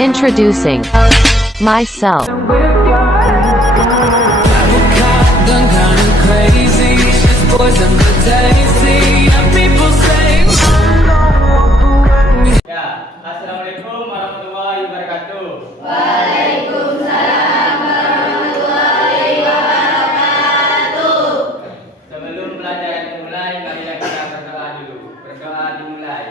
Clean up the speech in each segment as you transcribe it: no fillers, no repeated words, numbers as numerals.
Introducing myself. Done kinda crazy. It's poison but tasty. And people say, Ya, assalamualaikum warahmatullahi wabarakatuh. Sebelum pelajaran dimulai, marilah kita berdoa dulu. Berdoa dimulai.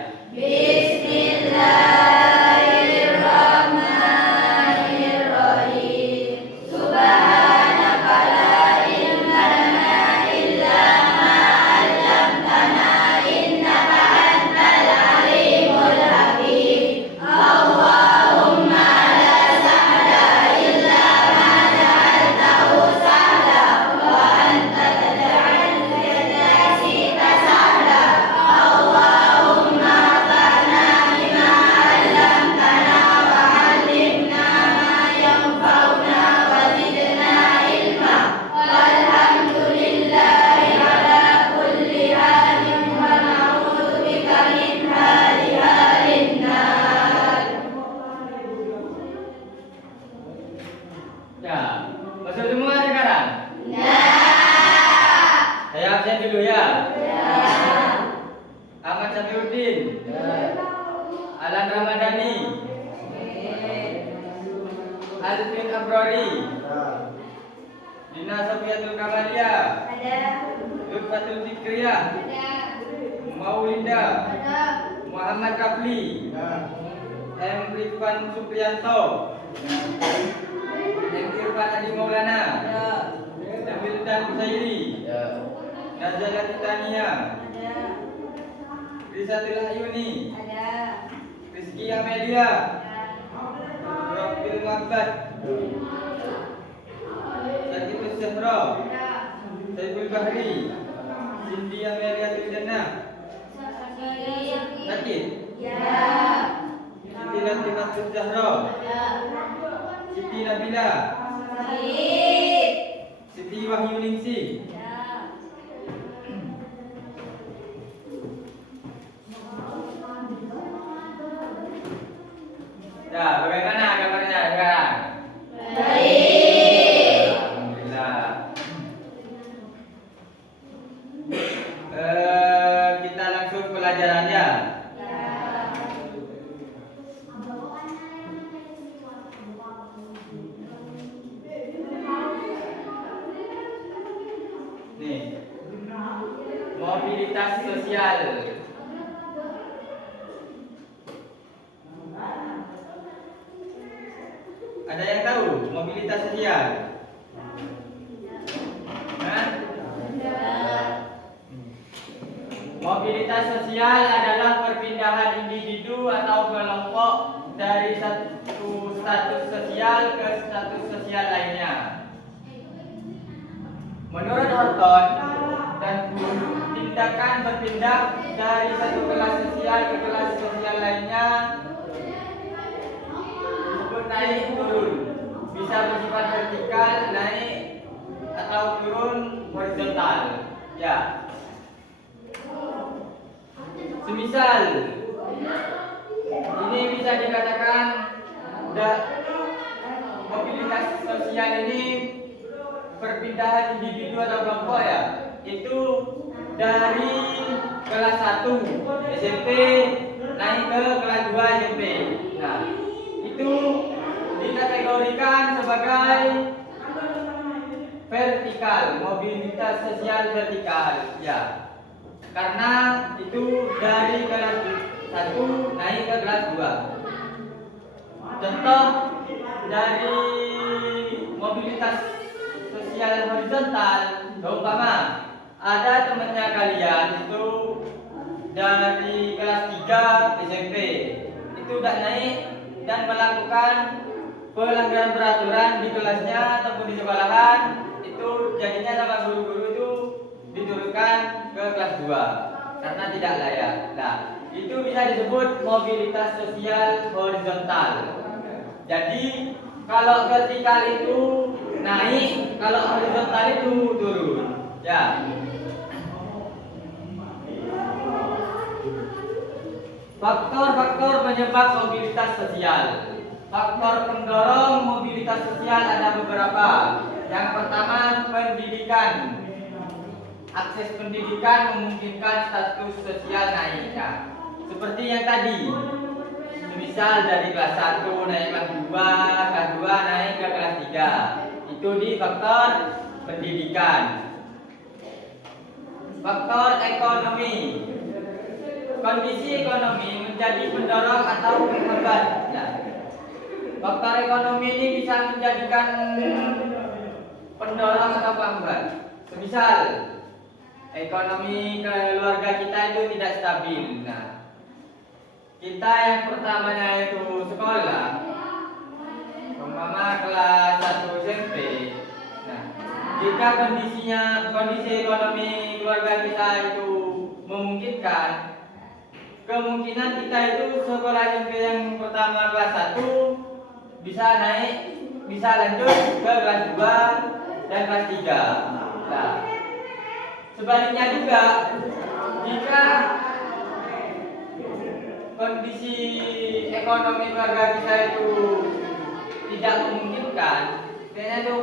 Ya, masuk semua sekarang? Saya absen dulu ya. Ahmad Syafiuddin. Alan Ramadhani. Alvin Abrori. Dina Sofiatul Kamalia. Lutfatul Zikriyah. Maulinda. Muhammad Rafli. M. Rifan Supriyanto. M. Irfan Adi Maulana. Nabil Dan Kusairi. Nazala Titania. Rizatul Ayuni. Rizky Amelia. Rofil Muhammad. Sakitut Sehro. Saiful Bahri. Cindy Amelia Tudana. Sakit? Siti Latifatul Zahra. Siti Nabila. Siti Wahyuningsi. Ya, bagaimana kabarnya sekarang? Alhamdulillah. Kita langsung pelajarannya. Nih, mobilitas sosial. Ada yang tahu mobilitas sosial? Hah? Mobilitas sosial adalah perpindahan individu atau kelompok dari satu status sosial ke status sosial lainnya. Menurut Horton dan Kuhn, tindakan berpindah dari satu kelas sosial ke kelas sosial lainnya disebut naik turun. Bisa bersifat vertikal, naik atau turun horizontal. Ya. Semisal ini bisa dikatakan mobilitas sosial ini perpindahan individu atau kelompok ya, itu dari kelas 1 SMP naik ke kelas 2 SMP. Nah, itu dikategorikan sebagai vertikal, mobilitas sosial vertikal ya. Karena itu dari kelas 1 naik ke kelas 2. Contoh dari mobilitas sosial horizontal, umpama ada temannya kalian itu dari kelas 3 SMP, itu udah naik dan melakukan pelanggaran peraturan di kelasnya ataupun di sekolahan, itu jadinya sama guru-guru itu diturunkan ke kelas 2 karena tidak layak. Nah, itu bisa disebut mobilitas sosial horizontal. Jadi kalau vertikal itu naik, kalau horizontal itu turun. Ya. Faktor-faktor penyebab mobilitas sosial. Faktor pendorong mobilitas sosial ada beberapa. Yang pertama, pendidikan. Akses pendidikan memungkinkan status sosial naik. Nah, seperti yang tadi, misal dari kelas 1 naik kelas 2, kelas 2 naik ke kelas 3. Itu di faktor pendidikan. Faktor ekonomi. Kondisi ekonomi menjadi pendorong atau penghambat. Nah, faktor ekonomi ini bisa menjadikan pendorong atau penghambat. Semisal ekonomi keluarga kita itu tidak stabil. Nah, kita yang pertamanya itu sekolah, umpama kelas 1 SMP. Nah, jika kondisi ekonomi keluarga kita itu memungkinkan, kemungkinan kita itu sekolah SMP yang pertama kelas 1 bisa naik, bisa lanjut ke kelas 2 dan kelas 3. Nah, sebaliknya juga, jika kondisi ekonomi keluarga kita itu tidak memungkinkan, kayaknya itu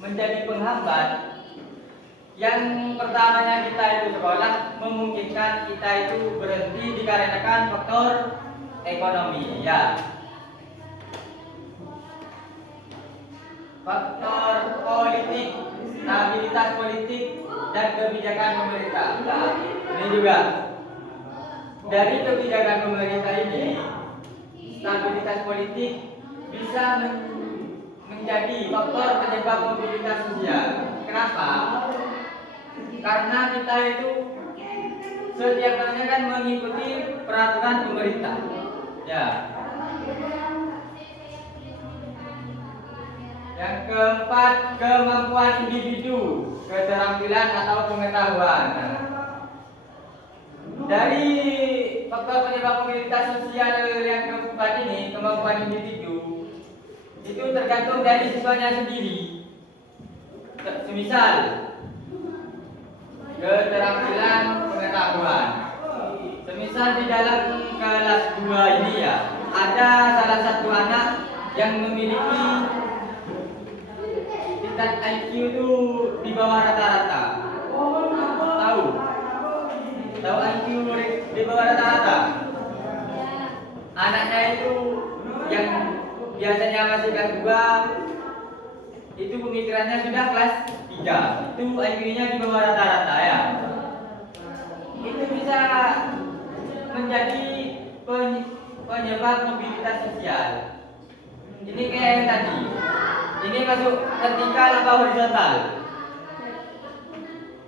menjadi penghambat. Yang pertamanya kita itu sekolah, memungkinkan kita itu berhenti dikarenakan faktor ekonomi, ya. Faktor politik, stabilitas politik dan kebijakan pemerintah. Nah, ini juga dari kebijakan pemerintah ini, stabilitas politik bisa menjadi faktor penyebab mobilitas sosial. Kenapa? Karena kita itu setiap tahunnya kan mengikuti peraturan pemerintah, ya. Yang keempat, kemampuan individu, keterampilan atau pengetahuan. Nah, dari faktor penyebab mobilitas sosial yang keempat ini, kemampuan individu, itu tergantung dari siswanya sendiri. Semisal keterampilan pengetahuan. Semisal di dalam kelas 2 ini ya, ada salah satu anak yang memiliki tingkat IQ itu di bawah rata-rata. Tahu IQ di bawah rata-rata? Anaknya itu yang biasanya masih kelas 2, itu pemikirannya sudah kelas 3. Itu IQ-nya di bawah rata-rata, ya. Itu bisa menjadi penyebab mobilitas sosial. Ini kayak yang tadi. Ini masuk vertikal atau horizontal?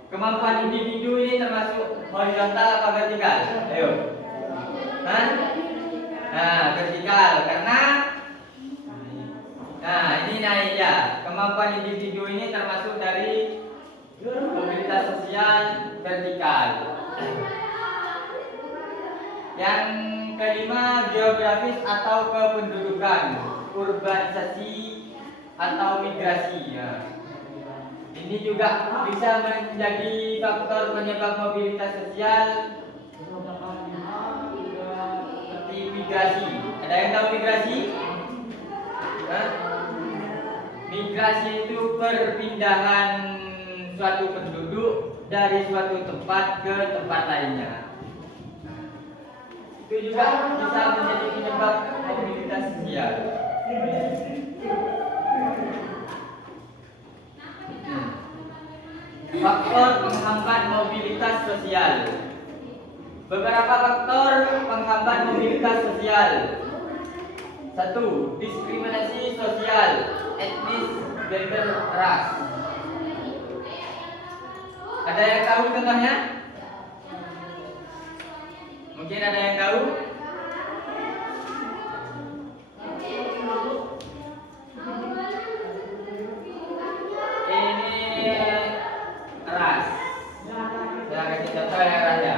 Kemampuan individu ini termasuk horizontal atau vertikal? Ayo. Hah? Nah, vertikal karena ini naik ya. Kemampuan individu ini termasuk dari mobilitas sosial vertikal. Yang kelima, geografis atau kependudukan, urbanisasi atau migrasi. Ya. Ini juga bisa menjadi faktor penyebab mobilitas sosial seperti migrasi. Ada yang tahu migrasi? Hah? Migrasi itu perpindahan suatu penduduk dari suatu tempat ke tempat lainnya. Itu juga bisa menjadi penyebab mobilitas sosial. Faktor penghambat mobilitas sosial. Beberapa faktor penghambat mobilitas sosial. 1. Diskriminasi sosial, etnis, gender, ras. Ada yang tahu contohnya? Mungkin ada yang tahu? Ini ras. Saya kasih contoh ya ras ya.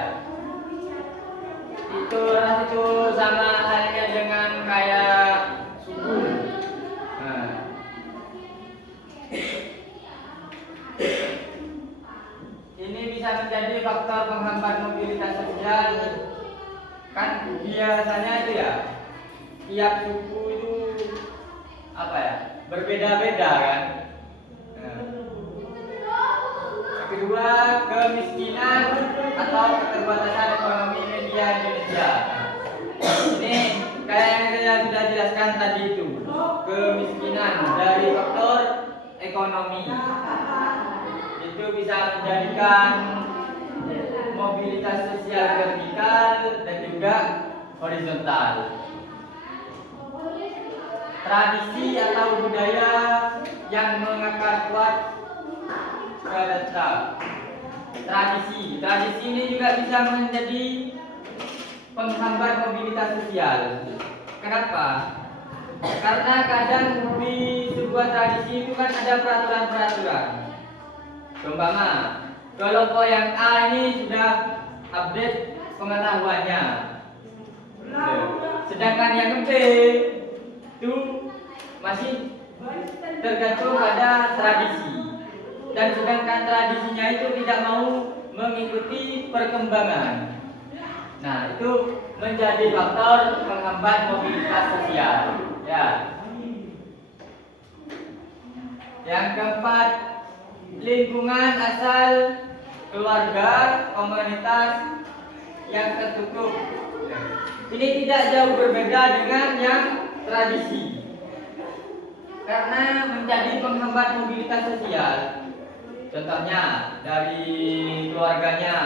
Itu ras itu sama halnya dengan kayak suku. Nah. Ini bisa menjadi faktor penghambat mobilitas sosial. Kan biasanya itu ya, tiap suku itu berbeda-beda kan. Nah. Kedua, kemiskinan atau keterbatasan ekonomi media Indonesia. Ini kayak yang saya sudah jelaskan tadi itu, kemiskinan dari faktor ekonomi itu bisa menjadikan mobilitas sosial vertikal dan juga horizontal. Tradisi atau budaya yang mengakar kuat tetap. Tradisi ini juga bisa menjadi penghambat mobilitas sosial. Kenapa? Karena kadang di sebuah tradisi itu kan ada peraturan-peraturan. Umpama kelompok yang A ini sudah update pengetahuannya, sedangkan yang B itu masih tergantung pada tradisi, dan sedangkan tradisinya itu tidak mau mengikuti perkembangan. Nah, itu menjadi faktor menghambat mobilitas sosial. Ya. Yang keempat, lingkungan asal keluarga, komunitas yang tertutup. Ini tidak jauh berbeda dengan yang tradisi, karena menjadi penghambat mobilitas sosial. Contohnya dari keluarganya,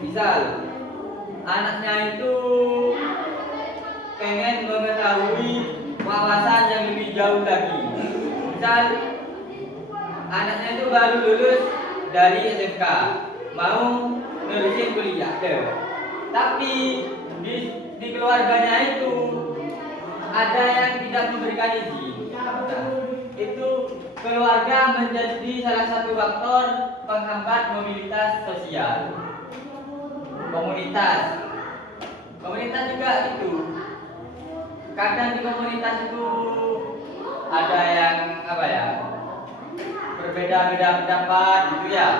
misal anaknya itu pengen mengetahui wawasan yang lebih jauh lagi. Misal anaknya itu baru lulus dari SMK, mau nerusin kuliah, tapi di keluarganya itu ada yang tidak memberikan izin. Itu keluarga menjadi salah satu faktor penghambat mobilitas sosial. Komunitas juga itu. Kadang di komunitas itu ada yang berbeda-beda pendapat gitu ya.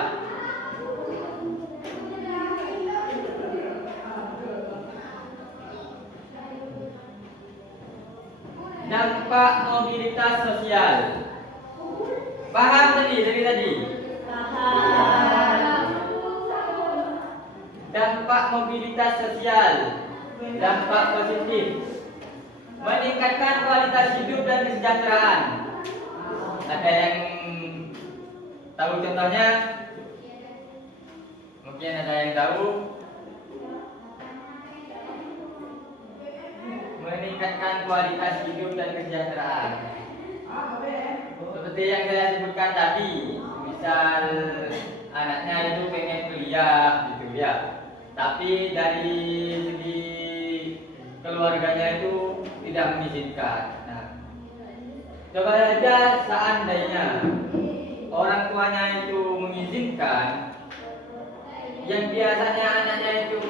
Dampak mobilitas sosial. Paham dari tadi? Dampak mobilitas sosial. Dampak positif. Meningkatkan kualitas hidup dan kesejahteraan. Ada yang tahu contohnya? Mungkin ada yang tahu. Meningkatkan kualitas hidup dan kesejahteraan. Seperti yang saya sebutkan tadi, misal anaknya itu pengen kuliah gitu ya, tapi dari segi keluarganya itu tidak mengizinkan. Nah, coba saja seandainya orang tuanya itu mengizinkan, yang biasanya anaknya itu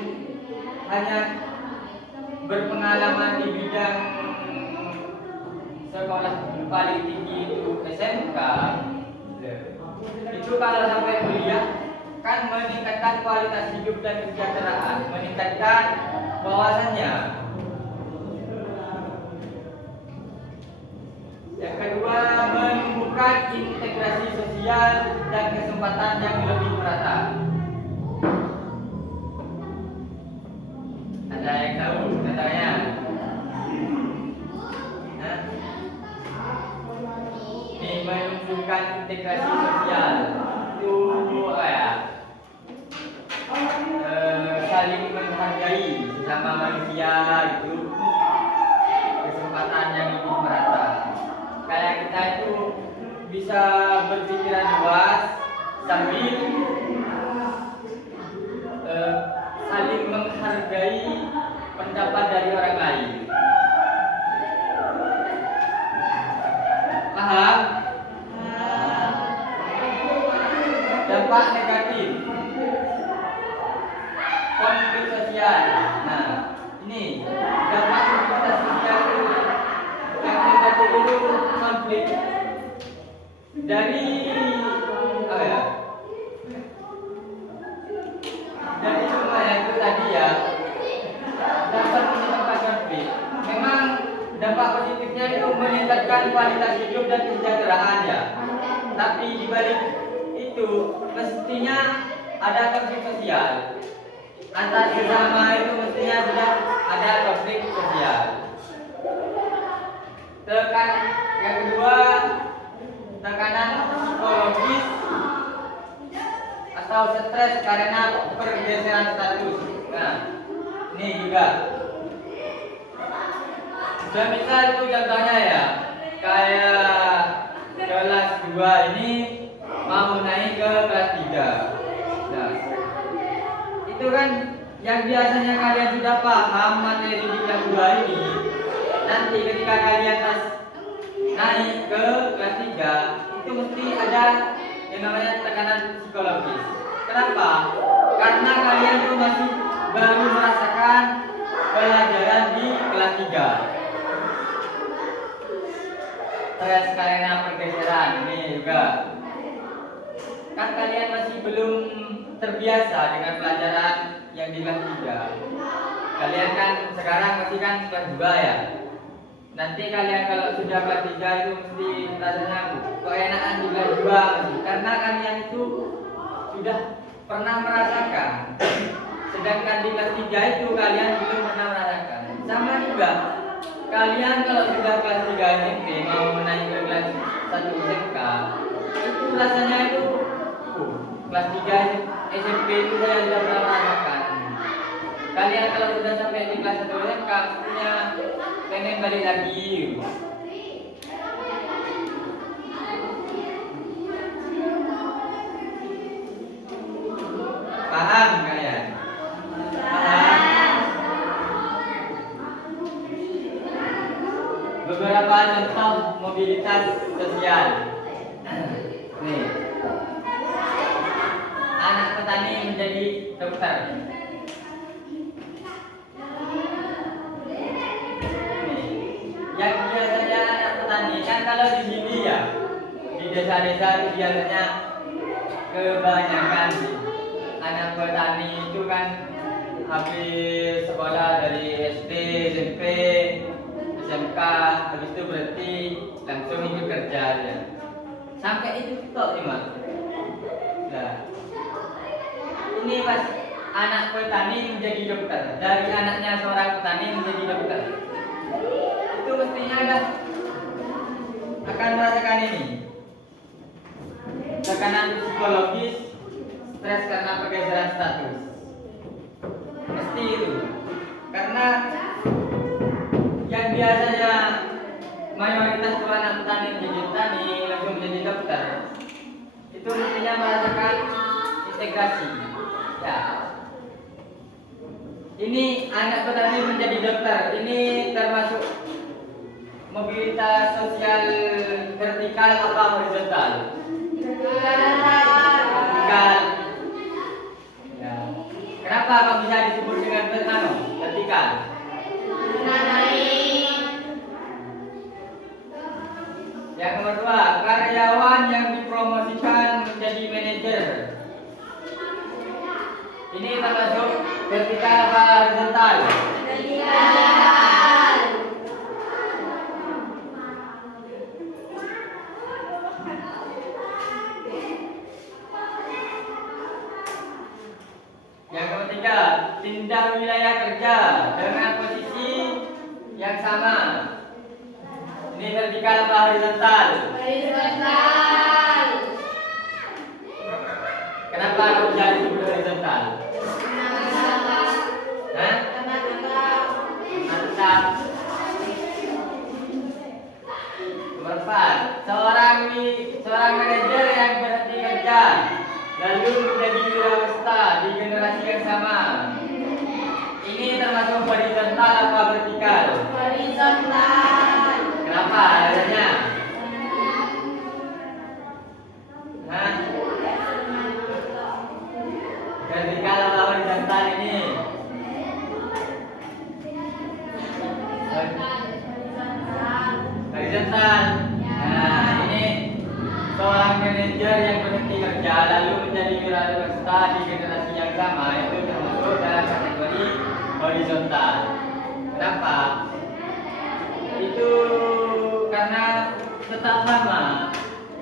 hanya berpengalaman di bidang sekolah paling tinggi itu SMK, itu kalau sampai kuliah kan meningkatkan kualitas hidup dan kesejahteraan, meningkatkan wawasannya. Yang kedua, menumbuhkan integrasi sosial dan kesempatan yang lebih merata. Ada yang tahu contohnya? Ini menumbuhkan integrasi sosial itu saling menghargai sesama manusia itu, kesempatan yang lebih merata. Kayak kita itu bisa berpikiran luas sambil saling menghargai pendapat dari orang lain. Paham? Dampak negatif, konflik sosial. Nah, ini dampak mobilitas sosial itu yang negatif itu konflik dari dari semuanya itu tadi ya. Dampak menyebabkan konflik. Memang dampak positif motifnya itu meningkatkan kualitas hidup dan kesejahteraannya. Tapi di balik itu mestinya ada konflik sosial. Antar sesama itu mestinya sudah ada konflik sosial. Yang kedua, tekanan psikologis atau stres karena pergeseran status. Nah, ini juga. Misal itu contohnya ya, kayak kelas 2 ini mau naik ke kelas 3. Nah, itu kan yang biasanya kalian sudah paham materi di kelas 2 ini, nanti ketika kalian naik ke kelas 3 itu mesti ada yang namanya tekanan psikologis. Kenapa? Karena kalian tuh masih baru merasakan pelajaran di kelas 3. Stres karena pergeseran ini juga. Kan kalian masih belum terbiasa dengan pelajaran yang di kelas 3. Kalian kan sekarang masih kan kelas 2 ya. Nanti kalian kalau sudah kelas 3 itu mesti rasanya kok enakan di kelas 2 mesti. Karena kalian itu sudah pernah merasakan. Sedangkan di kelas 3 itu kalian belum pernah merasakan. Sama juga kalian kalau sudah kelas 3 SMP mau naik ke kelas 1 SMK, itu rasanya itu kelas 3 SMP itu saya sudah pernah merasakan. Kalian kalau sudah sampai di kelas 1 SMK punya pengen balik lagi. Paham kalian? Paham? Beberapa contoh mobilitas sosial. Nih, anak petani menjadi dokter. Nih, yang biasanya anak petani kan kalau di sini ya, di desa-desa itu biasanya kebanyakan sih, anak petani itu kan habis sekolah dari SD, SMP, SMK, habis itu berarti langsung ikut kerja aja. Sampai itu tok sih mas. Nah, ini pas anak petani menjadi dokter, dari anaknya seorang petani menjadi dokter, itu mestinya akan merasakan ini tekanan psikologis, stres karena pergeseran status. Mesti itu, karena yang biasanya mayoritas tuh anak petani menjadi petani langsung menjadi dokter, itu mestinya merasakan integrasi. Ya, ini anak petani menjadi dokter, ini termasuk mobilitas sosial vertikal apa horizontal? Vertikal. Ya. Kenapa kok bisa disebut dengan vertikal? Yang nomor 2, karyawan yang dipromosikan menjadi manajer. Ini termasuk vertikal atau horizontal? Vertikal. Yang ketiga, pindah wilayah kerja dengan posisi yang sama. Ini vertikal atau horizontal? Horizontal. Kenapa aku bisa disebut horizontal? Hah? Mantap. Nomor 4, seorang manajer yang berhenti kerja lalu menjadi wirausaha di generasi yang sama. Ini termasuk horizontal atau vertikal? Horizontal. Kenapa alasannya? Hah? Vertikal atau horizontal ini? Horizontal. Nah, ini seorang manajer yang berhenti kerja lalu menjadi wirausaha di generasi yang sama, itu termasuk dalam kategori horizontal. Kenapa? Itu tetap sama,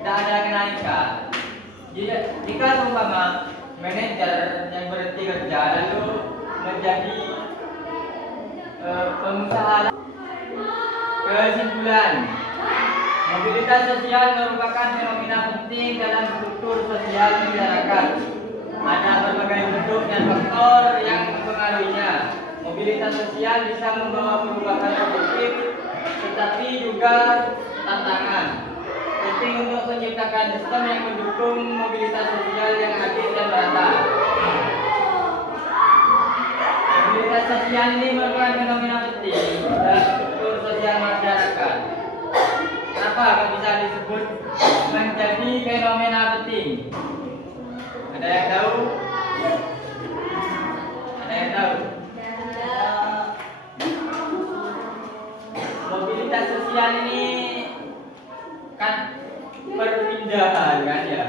tidak ada kenaikan. Jika umpama manajer yang berhenti kerja lalu menjadi pengusaha. Kesimpulan, mobilitas sosial merupakan fenomena penting dalam struktur sosial masyarakat. Ada berbagai bentuk dan faktor yang mempengaruhinya. Mobilitas sosial bisa membawa perubahan positif, tetapi juga tantangan. Penting untuk menciptakan sistem yang mendukung mobilitas sosial yang adil dan merata. Mobilitas sosial ini merupakan fenomena penting dalam struktur sosial masyarakat. Kenapa kok bisa disebut menjadi fenomena penting? Ada yang tahu? Ada yang tahu? Mobilitas sosial ini kan perpindahan kan ya.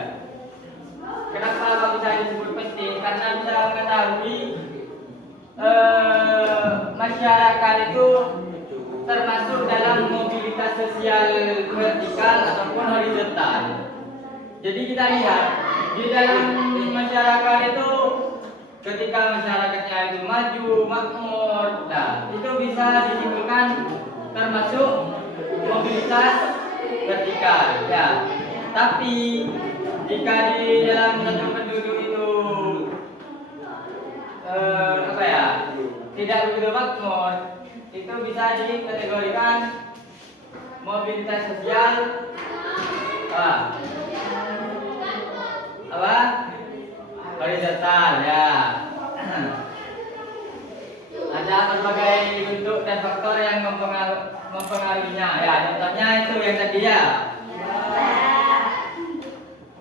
Kenapa kok bisa disebut penting? Karena bisa mengetahui masyarakat itu termasuk dalam mobilitas sosial vertikal ataupun horizontal. Jadi kita lihat di dalam masyarakat itu ketika masyarakatnya itu maju, makmur, nah itu bisa disimpulkan termasuk mobilitas vertikal ya. Tapi jika di dalam satu penduduk itu tidak begitu makmur, itu bisa dikategorikan mobilitas sosial horizontal ya. Ada berbagai bentuk dan faktor yang mempengaruhinya ya. Contohnya itu yang tadi ya,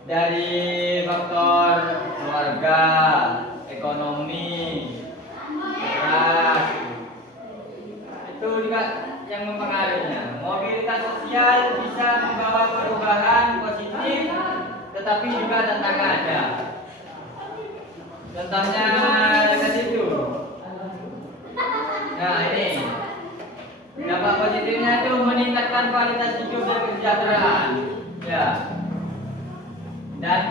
dari faktor keluarga, ekonomi, ras, itu juga yang mempengaruhinya. Mobilitas sosial bisa membawa perubahan positif, tetapi juga tantangan ada. Contohnya dekat itu. Nah ini dampak positifnya itu meningkatkan kualitas hidup dan kesejahteraan ya. Dan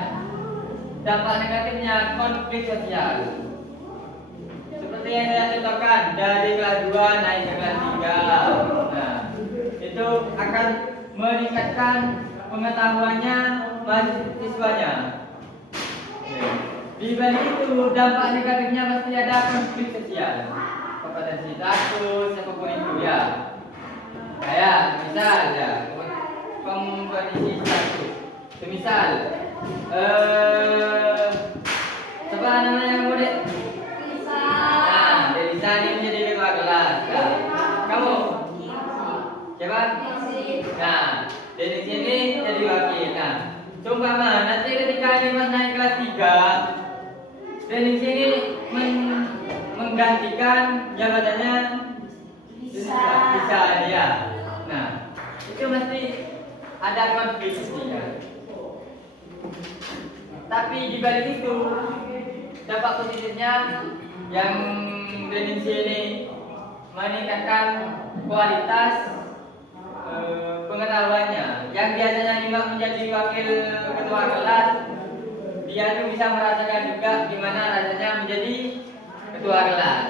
dampak negatifnya konflik sosial. Seperti yang saya contohkan, dari kelas 2 naik ke kelas 3. Nah, itu akan meningkatkan pengetahuannya mahasiswanya. Di balik itu dampak negatifnya pasti ada konflik sosial. Kompetensi status, apapun itu ya. Kayak misal ya, kompetensi status. Semisal siapa namanya murid? Nah, Delisa ini menjadi ketua kelas. Nah, kamu? Siapa? Nah, dari sini jadi wakil. Nah, seumpama nanti ketika ini pas naik kelas 3, dari sini menggantikan jabatannya bisa dia. Nah, itu mesti ada konflik ya. Tapi di balik itu dampak positifnya yang prediksi ini meningkatkan kualitas pengetahuannya. Yang biasanya juga menjadi wakil ketua kelas, dia tuh bisa merasakan juga gimana rasanya menjadi ketua kelas.